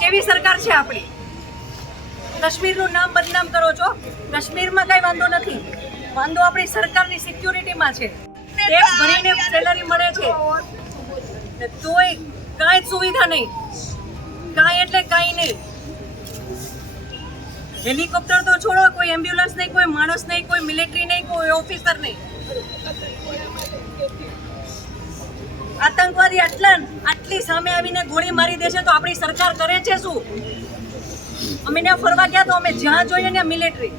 કેવી સરકાર છે આપણી? કાશ્મીરનું નામ બદનામ કરો છો. કાશ્મીરમાં કઈ વાંધો નથી, વાંધો આપણી સરકારની સિક્યુરિટીમાં છે. ટેક્સ ભરીને સેલરી મળે છે તોય કાંઈ જ સુવિધા નહીં, કાંઈ એટલે કાંઈ નહીં. હેલિકોપ્ટર તો છોડો, કોઈ એમ્બ્યુલન્સ નહીં, કોઈ માણસ નહીં, કોઈ મિલિટરી નહીં, કોઈ ઓફિસર નહીં. આતંકવાદી આટલી સામે આવીને ગોળી મારી દેશે તો આપણી સરકાર કરે છે શું? અમે ત્યાં ફરવા ગયા તો અમે જ્યાં જોઈએ ત્યાં મિલિટરી,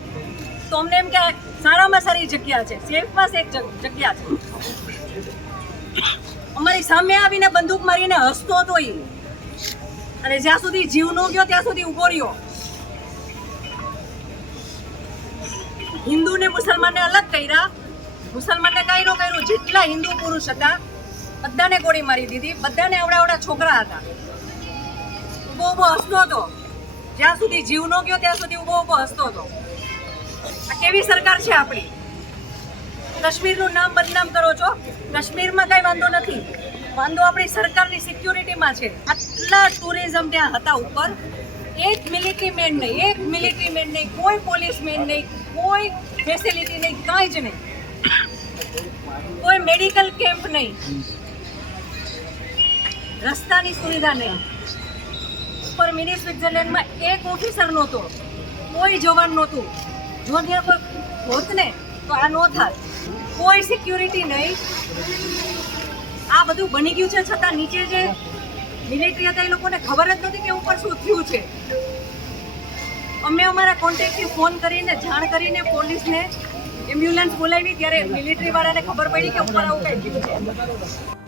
તો અમને એમ કે સારામાં સારી જગ્યા છે, સેફમાં સેફ જગ્યા છે. અમારી સામે આવીને બંદૂક મારીને હસતો હતો એ, અને જ્યાં સુધી જીવ ન ગયો ત્યાં સુધી ઉભો રહ્યો. હિન્દુ ને મુસલમાનને અલગ કર્યા, મુસલમાનને કાંઈ ન કર્યું. જેટલા હિન્દુ પુરુષ હતા બધાને ગોળી મારી દીધી, બધાને આવડા છોકરા હતા. ઉભો હસતો હતો, જ્યાં સુધી જીવ ન ગયો ત્યાં સુધી ઉભો હસતો હતો. આ કેવી સરકાર છે આપણી? કાશ્મીરનું નામ બદનામ કરો છો. કાશ્મીરમાં કઈ વાંધો નથી, વાંધો આપણી સરકારની સિક્યુરિટીમાં છે. આટલા ટુરિઝમ ત્યાં હતા ઉપર, એક મિલિટરી મેન નહીં, કોઈ પોલીસ મેન નહીં, કોઈ ફેસિલિટી નહીં, કાંઈ જ નહીં, કોઈ મેડિકલ કેમ્પ નહીં, રસ્તાની સુવિધા નહીં. ઉપર મિની સ્વિટ્ઝરલેન્ડમાં એક ઓફિસર નહોતો, કોઈ જવાન નહોતું. જો ત્યાં કોઈ હોત ને તો આ ન થાત. કોઈ સિક્યુરિટી નહીં. આ બધું બની ગયું છે છતાં નીચે જે મિલિટરી હતા એ લોકોને ખબર જ નથી કે ઉપર શું થયું છે. અમે અમારા કોન્ટેક્ટથી ફોન કરીને જાણ કરીને પોલીસને એમ્બ્યુલન્સ બોલાવી ત્યારે મિલિટરી વાળાને ખબર પડી કે ઉપર આવું કંઈ થયું છે.